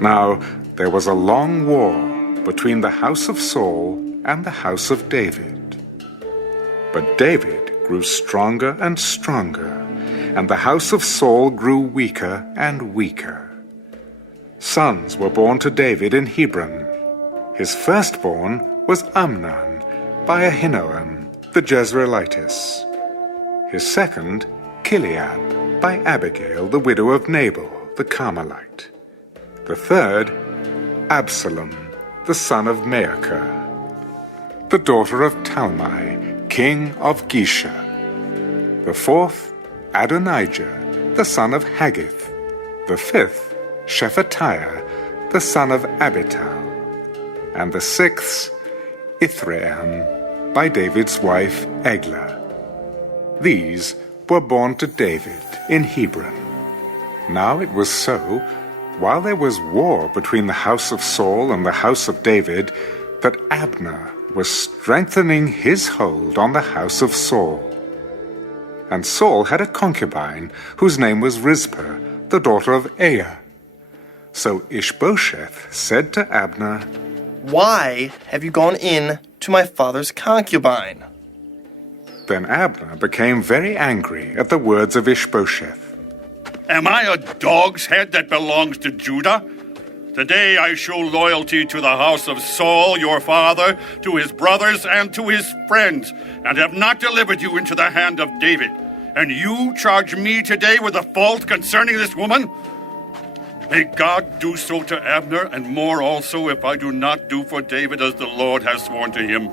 Now there was a long war between the house of Saul and the house of David. But David grew stronger and stronger, and the house of Saul grew weaker and weaker. Sons were born to David in Hebron. His firstborn was Amnon by Ahinoam the Jezreelitess. His second, Chileab, by Abigail the widow of Nabal the Carmelite. The third, Absalom, the son of Maacah, the daughter of Talmai, king of Geshur. The fourth, Adonijah, the son of Haggith. The fifth, Shephatiah, the son of Abital. And the sixth, Ithream, by David's wife Eglah. These were born to David in Hebron. Now it was so, while there was war between the house of Saul and the house of David, that Abner was strengthening his hold on the house of Saul. And Saul had a concubine whose name was Rizpah, the daughter of Aiah. So Ishbosheth said to Abner, "Why have you gone in to my father's concubine?" Then Abner became very angry at the words of Ishbosheth. Am I a dog's head that belongs to Judah? Today I show loyalty to the house of Saul, your father, to his brothers, and to his friends, and have not delivered you into the hand of David. And you charge me today with a fault concerning this woman? May God do so to Abner, and more also, if I do not do for David as the Lord has sworn to him,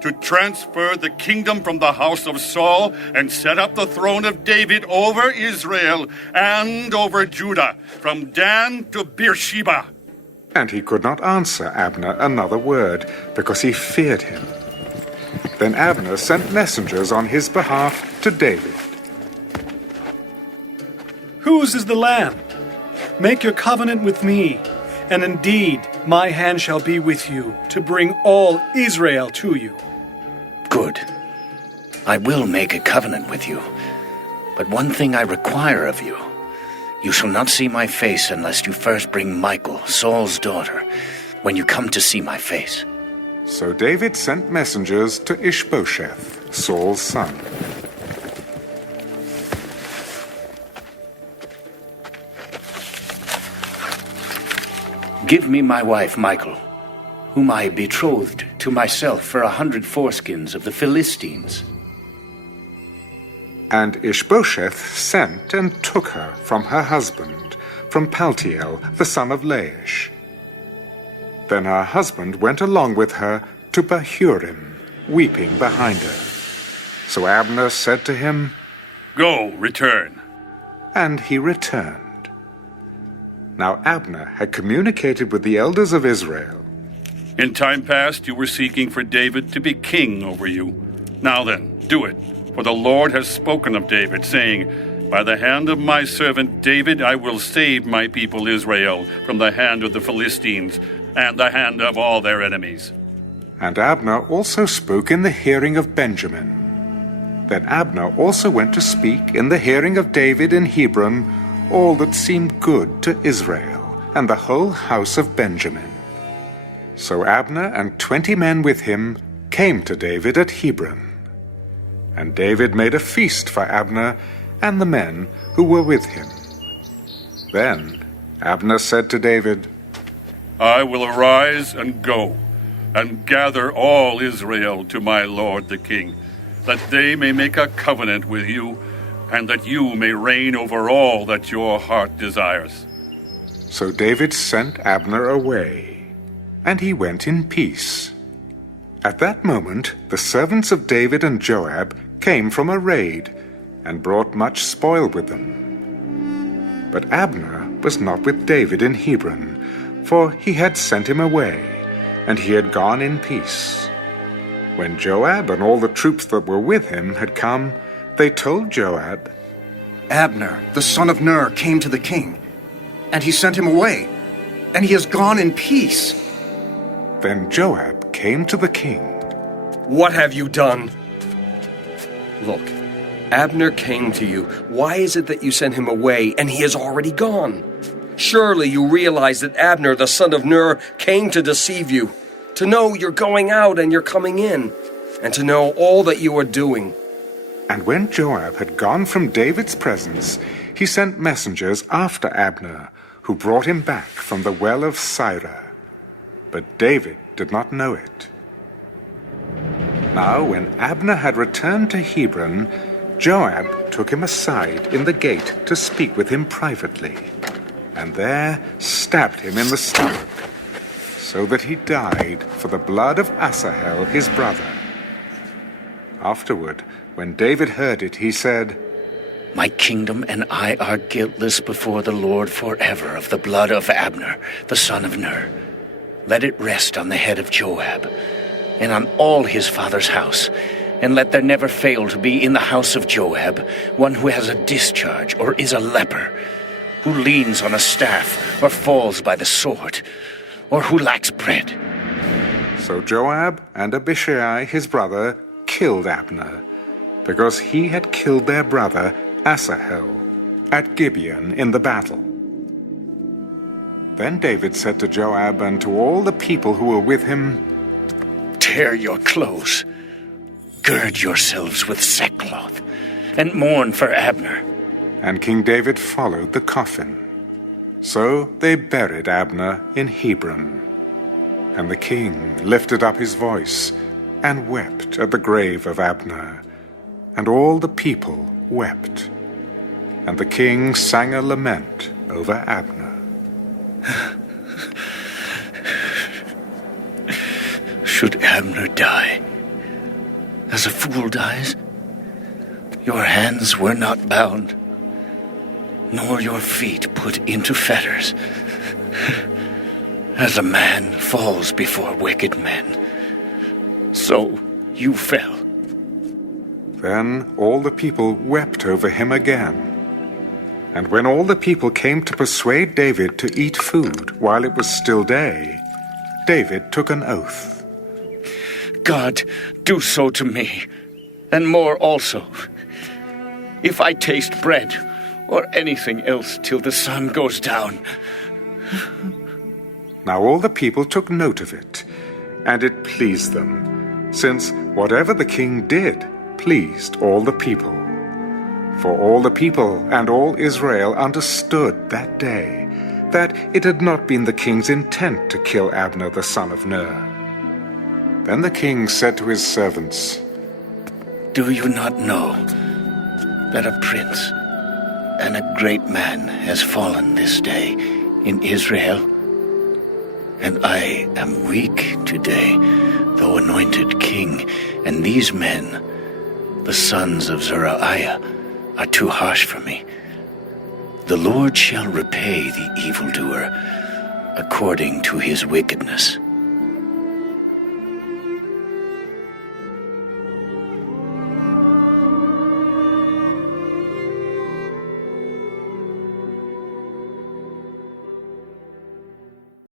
to transfer the kingdom from the house of Saul and set up the throne of David over Israel and over Judah, from Dan to Beersheba." And he could not answer Abner another word, because he feared him. Then Abner sent messengers on his behalf to David. "Whose is the land? Make your covenant with me, and indeed my hand shall be with you, to bring all Israel to you." Good. I will make a covenant with you. But one thing I require of you. You shall not see my face unless you first bring Michal, Saul's daughter, when you come to see my face. So David sent messengers to Ishbosheth, Saul's son. Give me my wife Michal, whom I betrothed to myself for 100 foreskins of the Philistines. And Ishbosheth sent and took her from her husband, from Paltiel, the son of Laish. Then her husband went along with her to Bahurim, weeping behind her. So Abner said to him, "Go, return." And he returned. Now Abner had communicated with the elders of Israel. In time past you were seeking for David to be king over you. Now then, do it, for the Lord has spoken of David, saying, "By the hand of my servant David I will save my people Israel from the hand of the Philistines and the hand of all their enemies." And Abner also spoke in the hearing of Benjamin. Then Abner also went to speak in the hearing of David in Hebron all that seemed good to Israel and the whole house of Benjamin. So Abner and 20 men with him came to David at Hebron. And David made a feast for Abner and the men who were with him. Then Abner said to David, "I will arise and go, and gather all Israel to my lord the king, that they may make a covenant with you, and that you may reign over all that your heart desires." So David sent Abner away, and he went in peace. At that moment the servants of David and Joab came from a raid, and brought much spoil with them. But Abner was not with David in Hebron, for he had sent him away, and he had gone in peace. When Joab and all the troops that were with him had come, they told Joab, "Abner, the son of Ner, came to the king, and he sent him away, and he has gone in peace." Then Joab came to the king. "What have you done?" "Look, Abner came to you. Why is it that you sent him away, and he has already gone?" Surely you realize that Abner, the son of Ner, came to deceive you, to know you're going out and you're coming in, and to know all that you are doing. And when Joab had gone from David's presence, he sent messengers after Abner, who brought him back from the well of Sirah. But David did not know it. Now when Abner had returned to Hebron, Joab took him aside in the gate to speak with him privately, and there stabbed him in the stomach, so that he died for the blood of Asahel his brother. Afterward, when David heard it, he said, My kingdom and I are guiltless before the Lord forever of the blood of Abner, the son of Ner. Let it rest on the head of Joab, and on all his father's house, and let there never fail to be in the house of Joab one who has a discharge or is a leper, who leans on a staff or falls by the sword, or who lacks bread. So Joab and Abishai his brother killed Abner, because he had killed their brother Asahel at Gibeon in the battle. Then David said to Joab and to all the people who were with him, Tear your clothes, gird yourselves with sackcloth, and mourn for Abner. And King David followed the coffin. So they buried Abner in Hebron. And the king lifted up his voice and wept at the grave of Abner. And all the people wept. And the king sang a lament over Abner. Should Abner die, as a fool dies? Your hands were not bound, nor your feet put into fetters, as a man falls before wicked men. So you fell. Then all the people wept over him again. And when all the people came to persuade David to eat food while it was still day, David took an oath. God, do so to me, and more also, if I taste bread or anything else till the sun goes down. Now all the people took note of it, and it pleased them, since whatever the king did pleased all the people. For all the people and all Israel understood that day that it had not been the king's intent to kill Abner the son of Ner. Then the king said to his servants, Do you not know that a prince and a great man has fallen this day in Israel? And I am weak today, though anointed king, and these men, the sons of Zeruiah, are too harsh for me. The Lord shall repay the evildoer according to his wickedness.